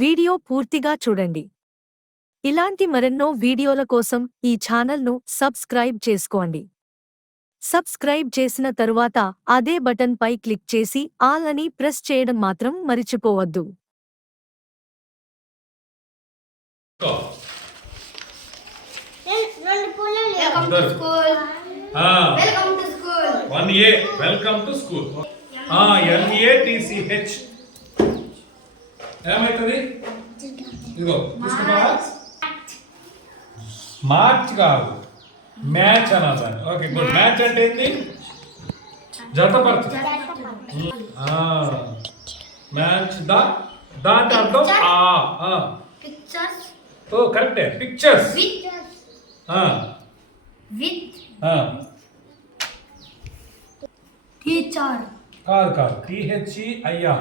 Video పూర్తిగా చూడండి. ఇలాంటి మరెన్నో వీడియోల కోసం ఈ ఛానల్ను సబ్స్క్రైబ్ చేసుకోండి. సబ్స్క్రైబ్ చేసిన తరువాత అదే బటన్ పై క్లిక్ చేసి ఆల్ అని ప్రెస్ చేయడం మాత్రం మరిచిపోవద్దు. Welcome to. స్కూల్ ఏమవుతుంది ఇదిగో చూసుకున్నావా మార్చ్ కాదు. మ్యాచ్ అనాలి దాన్ని ఓకే గుడ్ మ్యాచ్ అంటే ఏంటి జతపరచు మ్యాచ్ ద ద అంటే అర్థం ఆ. ఆ. పిక్చర్స్ ఓ కరెక్టే. పిక్చర్స్ విత్ విత్ టీచర్ కాదు కాదు. టిహెచ్ఈ అయ్యా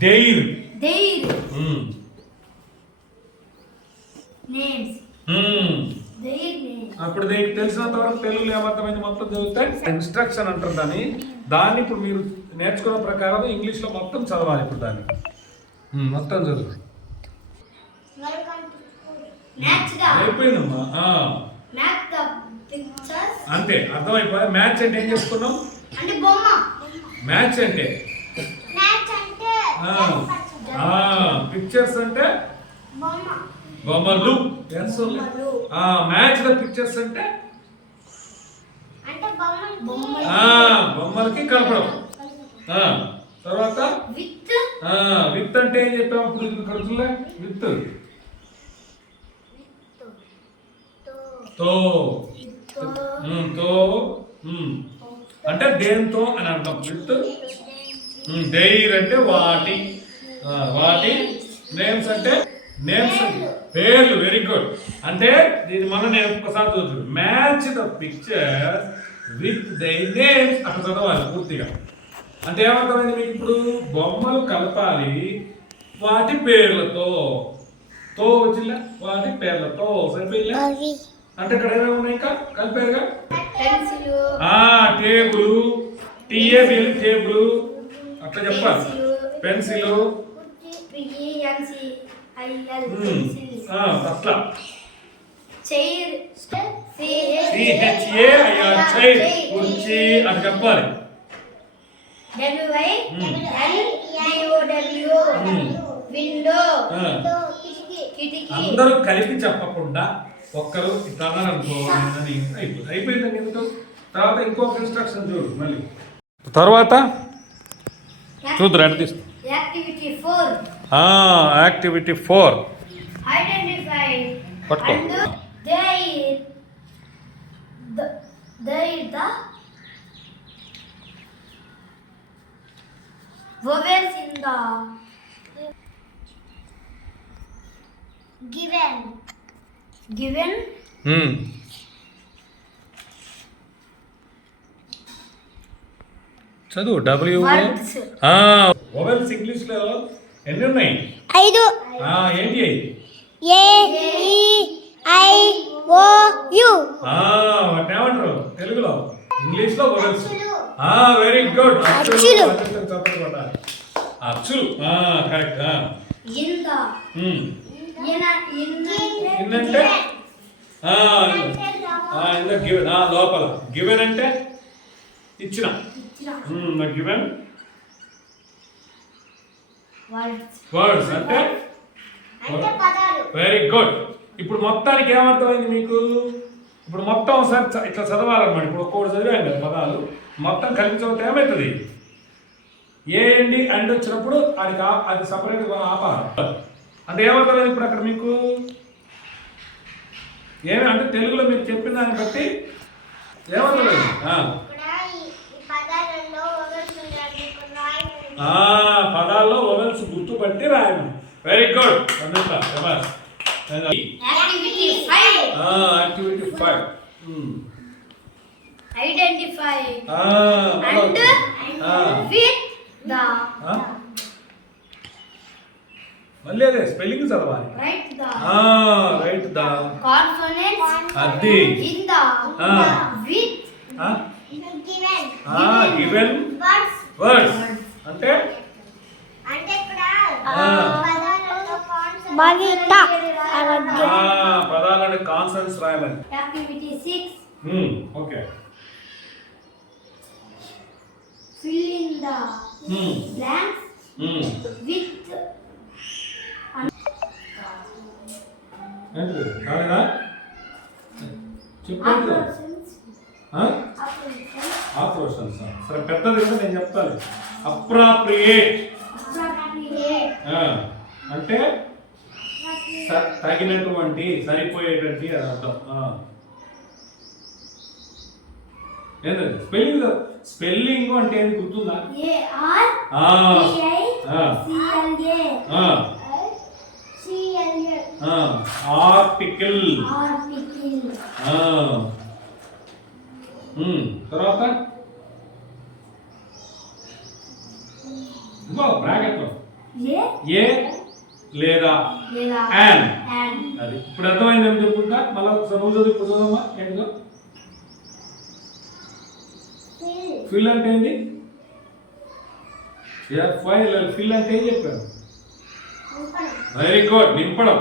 their there Hmm. Names there names అప్పుడు దీనికి తెలిసినంత వరకు తెలుగులో ఏమర్థమైంది మొత్తం చదివితే? ఇన్స్ట్రక్షన్ అంటారు దాన్ని. దాన్ని ఇప్పుడు మీరు నేర్చుకున్న ప్రకారం ఇంగ్లీష్లో మొత్తం చదవాలి ఇప్పుడు దాన్ని. Hmm, మొత్తం చదువు. అయిపోయిందమ్మా. అంతే అర్థమైపోయా? మ్యాచ్ అంటే ఏం చేసుకున్నాం అంటే బొమ్మ. మ్యాచ్ అంటే? మ్యాచ్ అంటే పిక్చర్స్ అంటే? బొమ్మ. బొమ్మలు. మ్యాచ్ ద పిక్చర్స్ అంటే? అంటే బొమ్మలు బొమ్మలు. ఆ, బొమ్మలకి కలపడం. ఆ, తర్వాత? విత్. అంటే ఏం చెప్పాము ఇప్పుడు ఇది కడుతులే విత్. తో. తో. అంటే దేంతో అని అర్థం విత్. దేర్ అంటే వాటి. వాటి నేమ్స్ అంటే నేమ్స్ పేర్లు వెరీ గుడ్ అంటే దీని మనం నేను ఒక్కసారి చదువు match the picture with the names అట్లా చదవాలి పూర్తిగా. అంటే ఏమర్థమైంది మీకు ఇప్పుడు? బొమ్మలు కలపాలి వాటి పేర్లతో. తో వచ్చిందా? వాటి పేర్లతో. సరిపోయిందా? అంటే ఇక్కడ ఏమేమి ఉన్నాయి ఇంకా? కలిపారుగా? Table. T A B L table అట్లా చెప్పాలి. Pencil. Chair C H A I R chair కుర్చీ అది చెప్పాలి డబ్ల్యూఐ. విండో ఆ, కిటికీ కిటికీ అందరూ కలిపి చెప్పకుండా ఒక్కరు ఇట్లా అన్నారనుకో అని అయిపోయింది అయిపోయిందండి ఎందుకు? తర్వాత ఇంకొక ఇన్స్ట్రక్షన్ చూడు మళ్ళీ. తర్వాత చూద్దురు activity four activity four. Identify పట్టుకో. vowels in the given given. చదువు డబ్ల్యూ మొబైల్స్ ఇంగ్లీష్లో ఎన్ని ఉన్నాయి? ఐదు. ఆ, ఏంటి ఏ ఈ ఐ ఓ యు. ఆ, వాటిని ఏమంటారు? తెలుగులో. ఇంగ్లీష్లో ఆ వెరీ గుడ్ అచ్చులు. అచ్చులు. ఆ కరెక్ట్ ఏంటంటే ఆ ఇంద గివెన్ ఆ లోపల. గివెన్ అంటే? ఇచ్చిన. గివెన్? వర్డ్స్ అంటే? వెరీ గుడ్ ఇప్పుడు మొత్తానికి ఏమర్థమైంది మీకు? ఇప్పుడు మొత్తం ఒకసారి ఇట్లా చదవాలన్నమాట. ఇప్పుడు ఒక్కొక్కటి చదివాం కదా పదాలు. మొత్తం కలిపి చదివితే ఏమవుతుంది? ఏ అండి అండ్ వచ్చినప్పుడు అది అది సపరేట్గా ఆపాలి. అంటే ఏమర్థమైంది ఇప్పుడు అక్కడ మీకు? ఏమి అంటే తెలుగులో మీరు చెప్పిన దాన్ని బట్టి ఏమర్థమైంది ఆ. ఇక్కడ ఈ ఈ పదాలలో వగల్స్ ఉండాలి కొన్ని రాయమని. ఆ, పదాల్లో గుర్తుపట్టి రాయను. వెరీ గుడ్ అనంత activity 5 activity five identify. and with the మళ్ళీ అదే స్పెల్లింగ్ చదవాలి. రైట్ ద అది. in the Ah. with given given words words అంటే? అంటే ఇక్కడ ఆ. పదాలలో బలిత ఆ, పదాలని కాన్సన్స్ రాయమని activity six um, okay fill in the um, blanks um. With ఏంటిది? కాలేదా చెప్పండి ఆప్రోషన్స్ సరే పెద్దది కూడా నేను చెప్తాను. అప్రాప్రియేట్ అంటే తగినటువంటి సరిపోయేటువంటి అని అర్థం స్పెల్లింగ్ స్పెల్లింగ్ అంటే ఏది గుర్తుందా. ఆర్టికల్. తర్వాత? ఇంకో బ్రాకెట్లో ఏ? లేదా అది ఇప్పుడు అర్థమైంది ఏం చెప్పుకుంటా? మళ్ళీ ఒకసారి నువ్వు చదువు ఇప్పుడు చదవమ్మా ఏంటో ఫిల్ అంటే ఏంది ఫైల్ ఫిల్ అంటే ఏం చెప్పాను వెరీ గుడ్ నింపడం.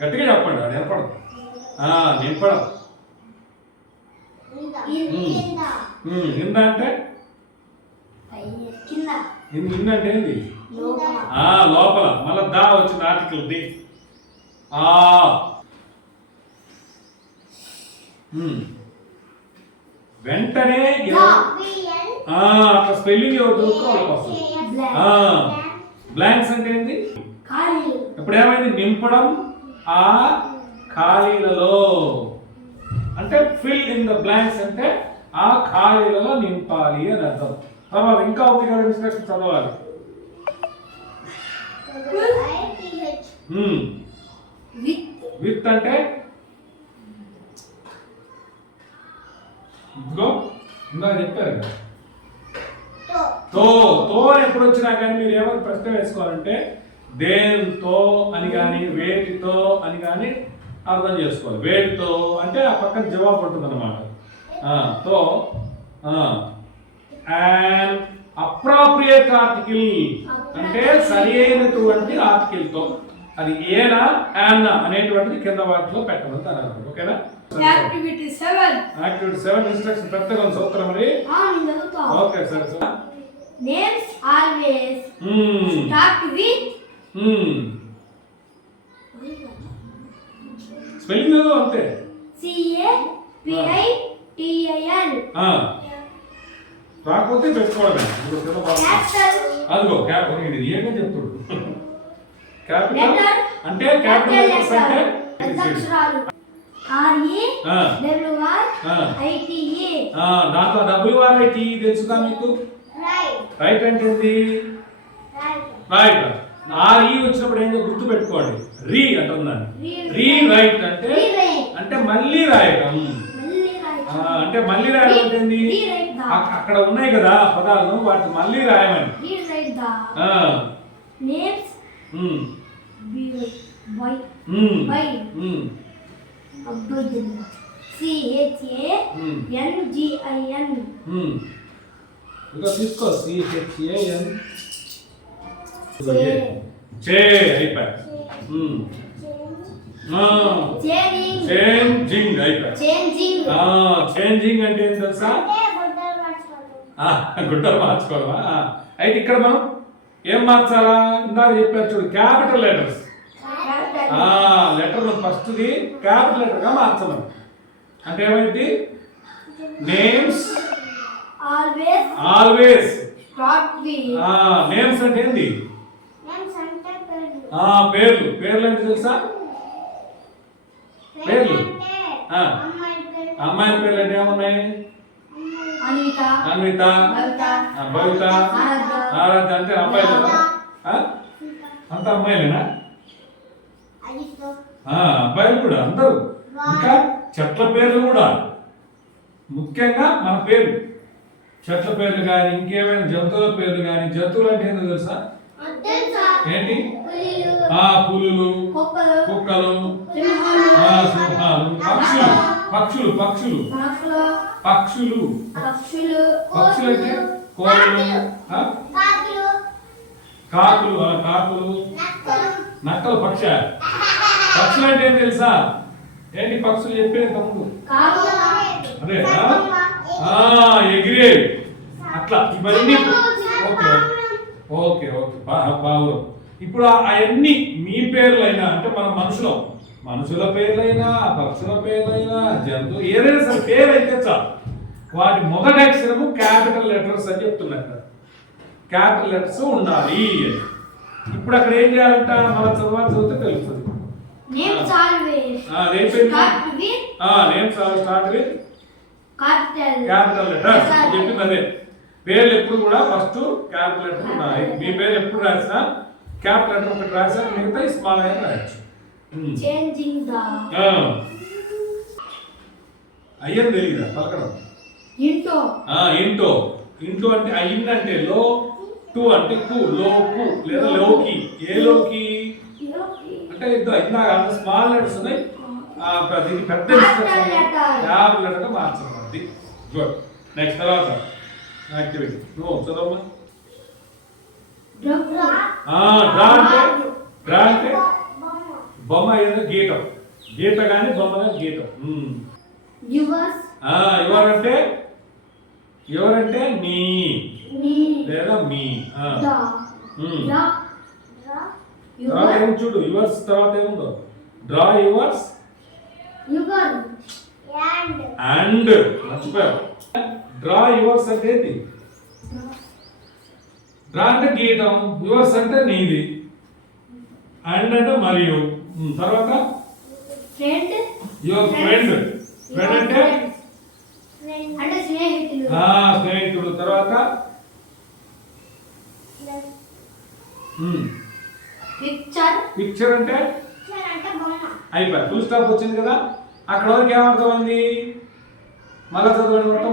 గట్టిగా చెప్పండి అది నింపడం. నింపడం. ఉమ్, ఇంద అంటే? కింద. ఇంద ఇంద అంటే ఏంది? లోపల ఆ లోపల. మళ్ళా దా వచ్చింది ఆర్టికల్ ది. ఆ. వెంటనే అట్లా స్పెల్లింగ్ ఎవరు ఆ, బ్లాంక్స్ అంటే ఏంటి ఇప్పుడు ఏమైంది? నింపడం ఆ ఖాళీలలో. అంటే ఫిల్ ఇన్ ద బ్లాంక్స్ అంటే ఆ ఖాళీలలో నింపాలి అని అర్థం. తర్వాత ఇంకా ఉంది కదా ఇన్స్ట్రక్షన్ చదవాలి. విత్ విత్ అంటే? ఇదిగో ఇందాక చెప్పారు కదా. తో. తో అని ఎప్పుడు వచ్చినా కానీ మీరు ఏమైనా ప్రశ్న వేసుకోవాలంటే దేంతో అని కానీ వేటితో అని కానీ అర్థం చేసుకోవాలి. వేటితో అంటే ఆ పక్కన జవాబు ఉంటుంది అనమాట తో. అండ్ అప్రాప్రియేట్ ఆర్టికల్ అంటే సరి అయినటువంటి ఆర్టికల్తో అది ఏనా యాన్ అనేటువంటిది కింద వాటిలో అర్థం ఓకేనా? Activity seven activity seven instruction పెద్దగా ఉంది సూత్రం మరి ఓకే సరే sir. Names always. Start with. Spelling చదువు అంతే. సిఏ పిఐ టిఐఎల్ ఆ. రాకపోతే పెట్టుకోవడమే ఇప్పుడు కింద క్యాపిటల్ అదిగో క్యాప్ ఇది ఏమని చెప్తుడు క్యాపిటల్. అంటే క్యాపిటల్ లెటర్స్ అంటే దాంట్లో డబ్ల్యూఆర్ఐటి తెలుసుగా మీకు? రైట్ అంటే ఏంది రైట్ ఆర్ఈ వచ్చినప్పుడు ఏంటో గుర్తు పెట్టుకోండి రీ అంటుందని రీ రైట్ అంటే. అంటే మళ్ళీ రాయడం మళ్ళీ రాయి ఆ, అంటే మళ్ళీ రాయడం అంటే అక్కడ ఉన్నాయి కదా పదాలను వాటిని మళ్ళీ రాయమని. Rewrite the ఆ, names? Um, by um, by um, Abdul C H A um, N G I N. ఉమ్. ఇంకా తీసుకో సిహెచ్ఏఎన్ చే అయిపోయా. ఉమ్. ఆ, changing. చేంజింగ్ అయిపోయా. Changing. ఆ, చేంజింగ్ అంటే ఏం తెలుసా? ఆ, గుడ్డలు మార్చుకోవడమా? అయితే ఇక్కడ మనం ఏం మార్చాలా? ఇందాక చెప్పారు చూడు క్యాపిటల్ లెటర్స్ లెటర్ ఫస్ట్ది క్యాపిటల్ లెటర్గా మార్చమని. అంటే ఏమైంది? నేమ్స్ ఆల్వేస్ నేమ్స్ అంటే ఏంది? పేర్లు. పేర్లు. అంటే తెలుసా? పేర్లు. అమ్మాయిల పేర్లు అంటే ఏమున్నాయి? అన్విత భవిత Aradha ఆరాధ అంటే అమ్మాయిలు. అంత అమ్మాయిలేనా? అబ్బాయిలు కూడా అందరూ. ఇంకా చెట్ల పేర్లు కూడా. ముఖ్యంగా మన పేరు చెట్ల పేర్లు కానీ ఇంకేమైనా జంతువుల పేర్లు కానీ జంతువులు అంటే ఏంటో తెలుసా? ఏంటి? ఆ పులులు. కుక్కలు. సింహాలు. పక్షులు పక్షులు. పక్షులు. పక్షులు. పక్షులు పక్షులు అంటే ఆ, కాకులు. కాకులు నక్కలు. పక్ష. పక్షులు అంటే ఏం తెలుసా? ఏంటి పక్షులు చెప్పే తమ్ముడు అదే ఎగిరేవి అట్లా ఇవన్నీ. Okay okay. ఓకే బా- బాగురు ఇప్పుడు అవన్నీ మీ పేర్లైనా అంటే మన మనుషులం. మనుషుల పేర్లైనా పక్షుల పేర్లైనా జంతువు ఏదైనా సరే పేరు అయితే చాలు. వాటి మొదటి అక్షరము క్యాపిటల్ లెటర్స్ అని చెప్తున్నారు కదా. క్యాపిటల్ లెటర్స్ ఉండాలి. ఇప్పుడు అక్కడ ఏం చేయాలంట? మన చదవాలి చదివితే తెలుస్తుంది. నేమ్స్ ఆల్వేస్ ఆ, అదైపోయింది start with names start with capital capital letter చెప్పింది అదే. పేర్లు ఎప్పుడు కూడా ఫస్ట్ క్యాపిటల్ లెటర్ ఉండాలి. మీ పేరు ఎప్పుడు రాసినా క్యాపిటల్ లెటర్ ఒకటి రాసా మిగతా స్మాల్ అయినా రాయొచ్చు. Changing the. అయ్యని తెలియదా పలకడం ఇంటో ఇంటో ఇంటో అంటే అయ్యింది అంటే లో టు అంటే కు లో కు లేదా లోకి. ఏ లోకి? అంటే ఇద్దరు ఇందాక స్మాల్ లెటర్స్ ఉన్నాయి. దీనికి పెద్ద letter. క్యాపిటల్ లెటర్ మార్చబడింది గుడ్ నెక్స్ట్ తర్వాత. యాక్టివిటీ నువ్వు చదవమ్మా డ్రా అంటే? డ్రా అంటే? బొమ్మ ఏదో గీయటం గీత కానీ బొమ్మ కానీ. యువర్స్. ఆ, ఎవరంటే? ఎవరంటే? నీ మీ. లేదా మీ. తర్వాత యువర్. ఏం చూడు? యువర్స్ తర్వాత ఏముందో డ్రా యువర్స్. యువర్. అండ్. మర్చిపోయావు. డ్రా యువర్స్ అంటే ఏంటి? డ్రా అంటే గీయటం యువర్స్ అంటే నీది. అండ్ అంటే మరియు. తర్వాత? ఫ్రెండ్ యువర్ ఫ్రెండ్ ఫ్రెండ్ అంటే? అంటే స్నేహితులు. ఆ స్నేహితుడు తర్వాత? పిక్చర్ పిక్చర్ అంటే? అయిపోయి ఫుల్ స్టాప్ వచ్చింది కదా? అక్కడ వరకు ఏమర్థమైంది? మళ్ళా చదవండి మొత్తం.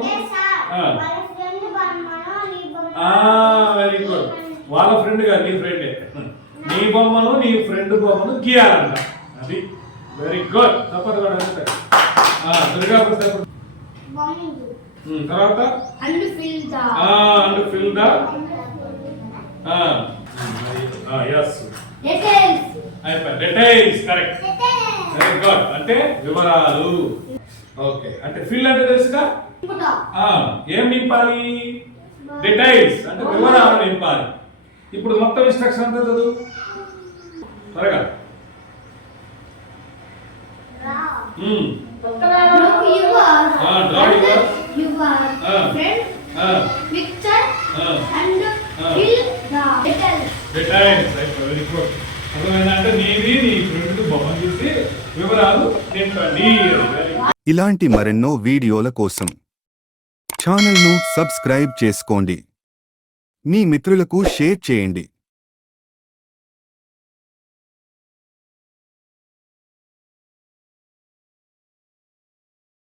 వెరీ గుడ్ వాళ్ళ ఫ్రెండ్ కాదు నీ ఫ్రెండే నీ బొమ్మను నీ ఫ్రెండ్ బొమ్మను గీయాలంట. అది వెరీ గుడ్ తప్పదు కూడా. ఆ, దుర్గా ప్రసాద్ తర్వాత? And fill the and fill the S details అయిపోయి డీటెయిల్స్ కరెక్ట్ వెరీ గుడ్ అంటే వివరాలు. ఓకే అంటే ఫిల్ అంటే తెలుసుగా? ఏం నింపాలి? డీటెయిల్స్ అంటే వివరాలు నింపాలి. ఇప్పుడు మొత్తం ఇన్స్ట్రక్షన్ అంతా చదువు. త్వరగా. నీది నీ ఫ్రెండ్ బొమ్మ చూసి వివరాలు నింపండి ఇలాంటి మరెన్నో వీడియోల కోసం ఛానల్ను సబ్స్క్రైబ్ చేసుకోండి. మీ మిత్రులకు షేర్ చేయండి.